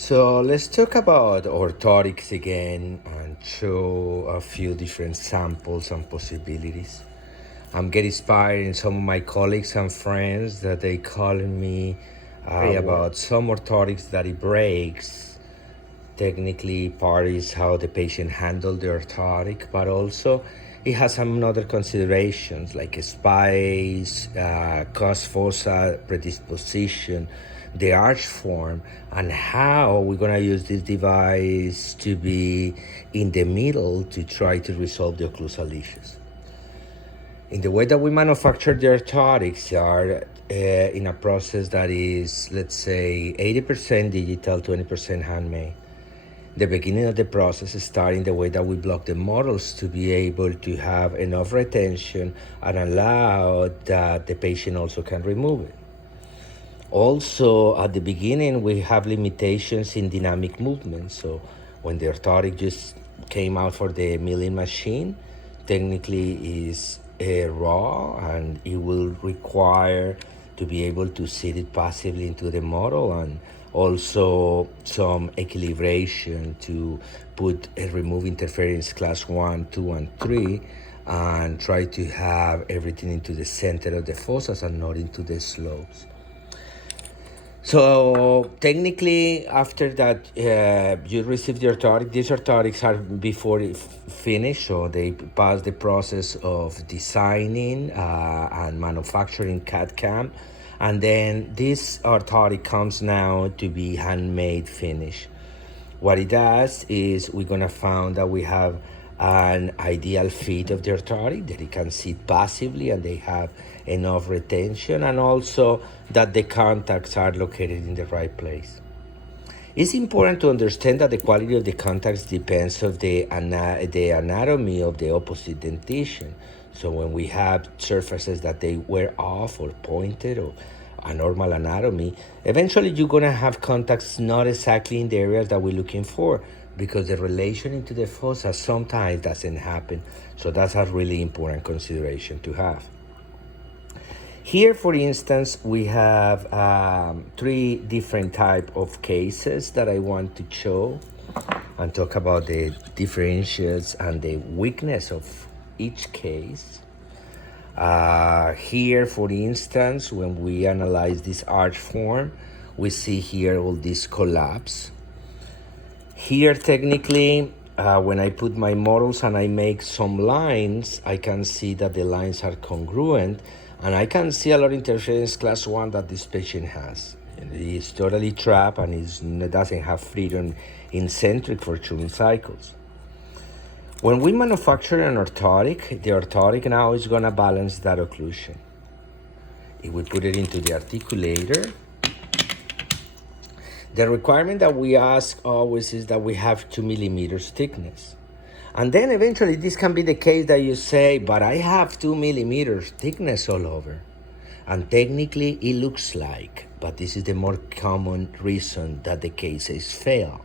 So let's talk about orthotics again and show a few different samples and possibilities. I'm getting inspired in some of my colleagues and friends that they calling me about some orthotics that it breaks. Technically, part is how the patient handled the orthotic, but also it has some other considerations like space, cos fossa predisposition, the arch form, and how we're going to use this device to be in the middle to try to resolve the occlusal issues. In the way that we manufacture the orthotics are in a process that is, let's say, 80% digital, 20% handmade. The beginning of the process is starting the way that we block the models to be able to have enough retention and allow that the patient also can remove it. Also, at the beginning, we have limitations in dynamic movement. So when the orthotic just came out for the milling machine, technically is raw, and it will require to be able to sit it passively into the model, and also some equilibration to remove interference class 1, 2, and 3, and try to have everything into the center of the fossas and not into the slopes. So technically, after that, you receive the orthotic. These orthotics are before finished, so they pass the process of designing and manufacturing CAD/CAM, and then this orthotic comes now to be handmade finish. What it does is we're gonna find that we have an ideal fit of the orthotic, that it can sit passively and they have enough retention, and also that the contacts are located in the right place. It's important to understand that the quality of the contacts depends on the anatomy of the opposite dentition. So when we have surfaces that they wear off or pointed or a normal anatomy, eventually you're gonna have contacts not exactly in the areas that we're looking for, because the relation into the fossa sometimes doesn't happen. So that's a really important consideration to have. Here, for instance, we have 3 different type of cases that I want to show and talk about the differentials and the weakness of each case. Here, for instance, when we analyze this arch form, we see here all this collapse. Here, technically, when I put my models and I make some lines, I can see that the lines are congruent, and I can see a lot of interference class 1 that this patient has. He's totally trapped and he doesn't have freedom in centric for tuning cycles. When we manufacture an orthotic, the orthotic now is going to balance that occlusion. If we put it into the articulator, the requirement that we ask always is that we have 2 millimeters thickness. And then eventually this can be the case that you say, but I have 2 millimeters thickness all over. And technically it looks like, but this is the more common reason that the cases fail.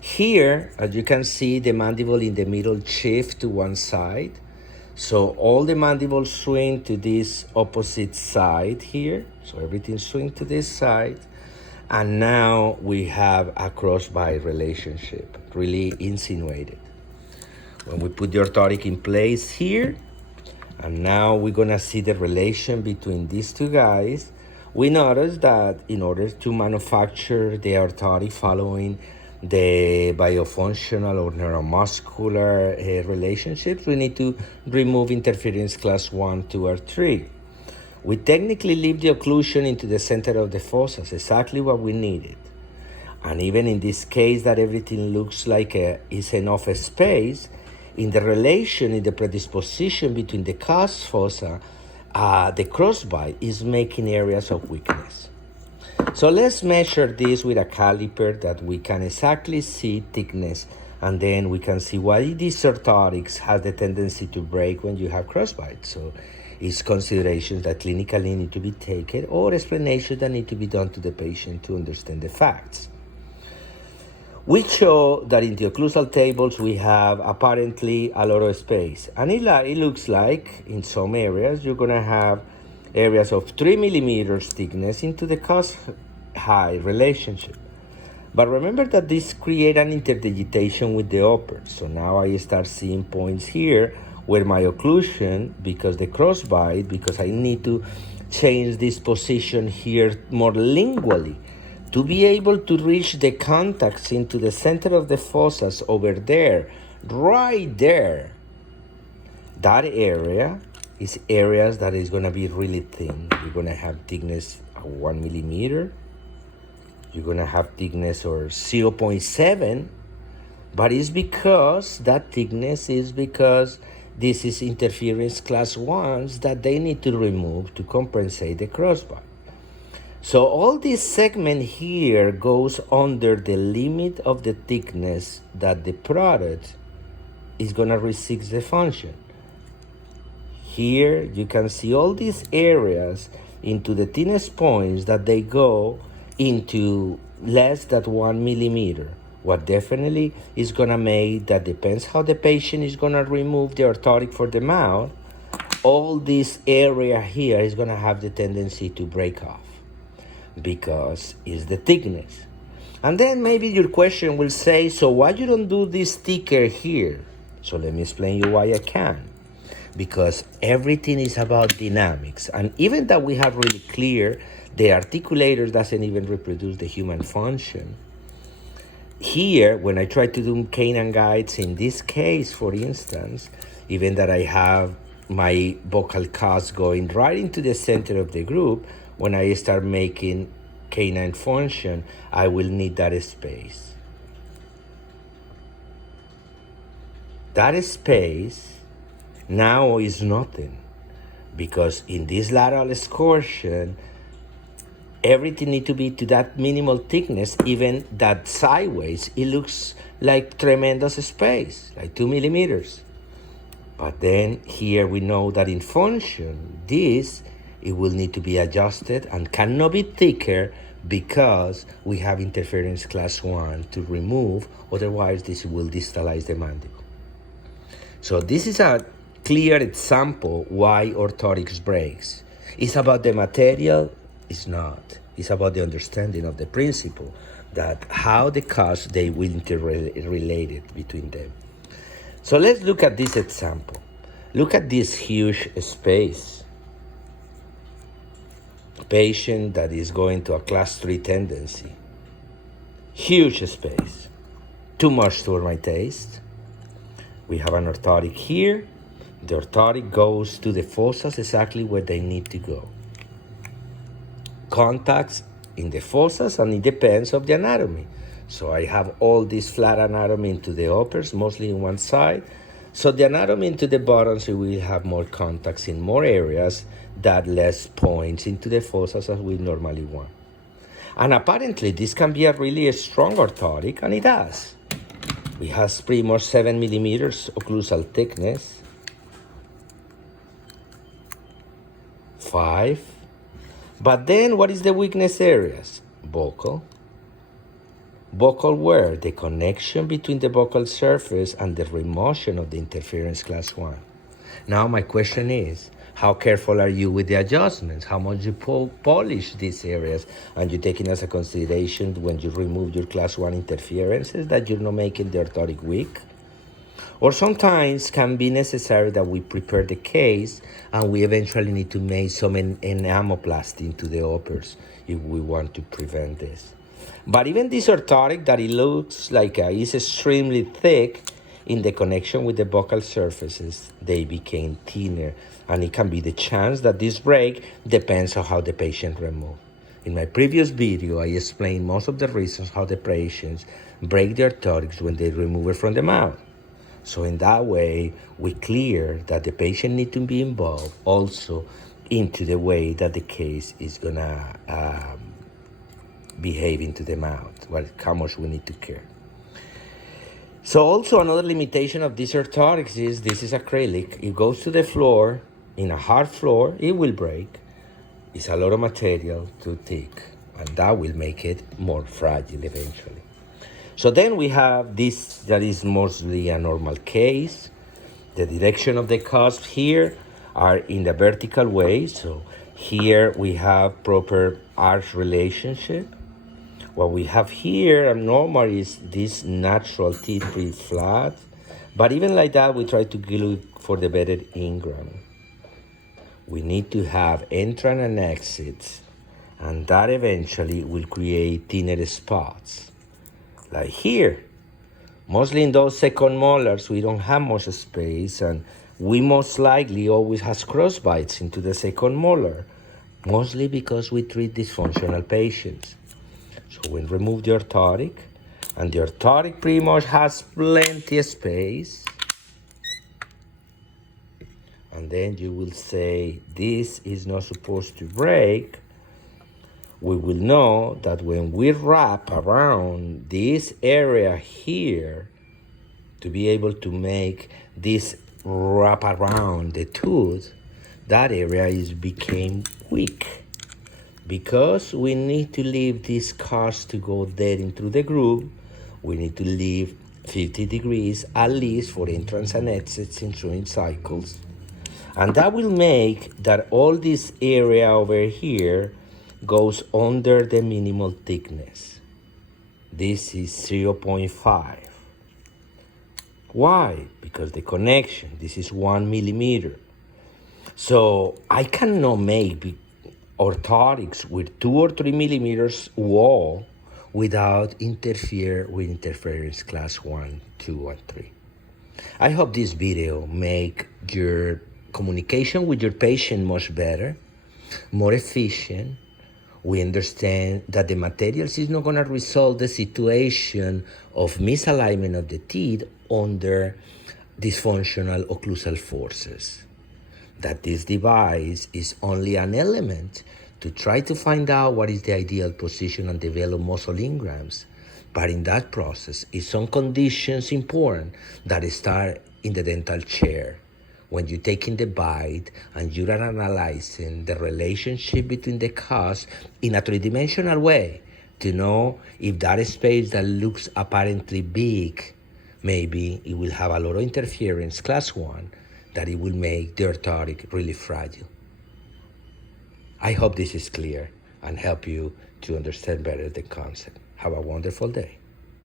Here, as you can see, the mandible in the middle shift to one side. So all the mandibles swing to this opposite side here. So everything swings to this side. And now we have a cross-bite relationship, really insinuated. When we put the orthotic in place here, and now we're gonna see the relation between these two guys, we notice that in order to manufacture the orthotic following the biofunctional or neuromuscular relationships, we need to remove interference class 1, 2, or 3. We technically leave the occlusion into the center of the fossas, exactly what we needed. And even in this case that everything looks like is enough space, in the relation, in the predisposition between the cos fossa, the crossbite is making areas of weakness. So let's measure this with a caliper that we can exactly see thickness, and then we can see why these orthotics have the tendency to break when you have crossbite. So it's considerations that clinically need to be taken, or explanations that need to be done to the patient to understand the facts. We show that in the occlusal tables we have apparently a lot of space, and it looks like in some areas you're going to have areas of 3 millimeters thickness into the cos high relationship. But remember that this create an interdigitation with the upper. So now I start seeing points here where my occlusion, because the crossbite, because I need to change this position here more lingually to be able to reach the contacts into the center of the fossas over there, right there. That area is areas that is going to be really thin. You're going to have thickness of 1 millimeter. You're going to have thickness or 0.7, but it's because that thickness is because this is interference class 1s that they need to remove to compensate the crossbar. So all this segment here goes under the limit of the thickness that the product is going to receive the function. Here you can see all these areas into the thinnest points that they go into less than 1 millimeter. What definitely is going to make that depends how the patient is going to remove the orthotic for the mouth. All this area here is going to have the tendency to break off because it's the thickness. And then maybe your question will say, so why you don't do this thicker here? So let me explain you why I can. Because everything is about dynamics. And even that we have really clear, the articulator doesn't even reproduce the human function. Here, when I try to do canine guides, in this case, for instance, even that I have my vocal cos going right into the center of the group, when I start making canine function, I will need that space. That space now is nothing, because in this lateral excursion, everything needs to be to that minimal thickness. Even that sideways, it looks like tremendous space, like 2 millimeters. But then here we know that in function, it will need to be adjusted and cannot be thicker because we have interference class 1 to remove, otherwise this will distalize the mandible. So this is a clear example why orthotics breaks. It's about the material. It's not. It's about the understanding of the principle that how the cause they will interrelate between them. So let's look at this example. Look at this huge space. A patient that is going to a class 3 tendency. Huge space. Too much for my taste. We have an orthotic here. The orthotic goes to the fossas exactly where they need to go. Contacts in the fossas, and it depends of the anatomy. So I have all this flat anatomy into the uppers, mostly in one side. So the anatomy into the bottoms, we will have more contacts in more areas, that less points into the fossas as we normally want. And apparently this can be a really strong orthotic, and it does. We have pretty much 7 millimeters occlusal thickness. 5. But then what is the weakness areas? Vocal. Vocal where? The connection between the vocal surface and the remotion of the interference class 1. Now my question is, how careful are you with the adjustments? How much you polish these areas? And you taking as a consideration when you remove your class 1 interferences that you're not making the orthotic weak? Or sometimes can be necessary that we prepare the case and we eventually need to make some enamoplasty into the uppers if we want to prevent this. But even this orthotic that it looks like is extremely thick, in the connection with the vocal surfaces, they became thinner. And it can be the chance that this break depends on how the patient removed. In my previous video, I explained most of the reasons how the patients break the orthotics when they remove it from the mouth. So in that way, we clear that the patient needs to be involved also into the way that the case is gonna behave into the mouth, how much we need to care. So also another limitation of these orthotics is this is acrylic. It goes to the floor, in a hard floor, it will break. It's a lot of material, too thick, and that will make it more fragile eventually. So then we have this that is mostly a normal case. The direction of the cusps here are in the vertical way. So here we have proper arch relationship. What we have here abnormal is this natural teeth pretty flat, but even like that, we try to look for the better ingram. We need to have entrance and exits, and that eventually will create thinner spots. Like here, mostly in those second molars, we don't have much space, and we most likely always has cross bites into the second molar, mostly because we treat dysfunctional patients. So we remove the orthotic, and the orthotic pretty much has plenty of space. And then you will say, this is not supposed to break. We will know that when we wrap around this area here, to be able to make this wrap around the tooth, that area became weak. Because we need to leave these scars to go dead into the groove, we need to leave 50 degrees at least for entrance and exits in chewing cycles. And that will make that all this area over here goes under the minimal thickness. This is 0.5. Why? Because the connection, this is 1 millimeter. So I cannot make orthotics with 2 or 3 millimeters wall without interfere with interference class 1, 2, and 3. I hope this video make your communication with your patient much better, more efficient. We understand that the materials is not going to resolve the situation of misalignment of the teeth under dysfunctional occlusal forces. That this device is only an element to try to find out what is the ideal position and develop muscle ingrams. But in that process, is some conditions important that start in the dental chair. When you're taking the bite and you're analyzing the relationship between the costs in a three-dimensional way to know if that space that looks apparently big, maybe it will have a lot of interference, class 1, that it will make the orthotic really fragile. I hope this is clear and help you to understand better the concept. Have a wonderful day.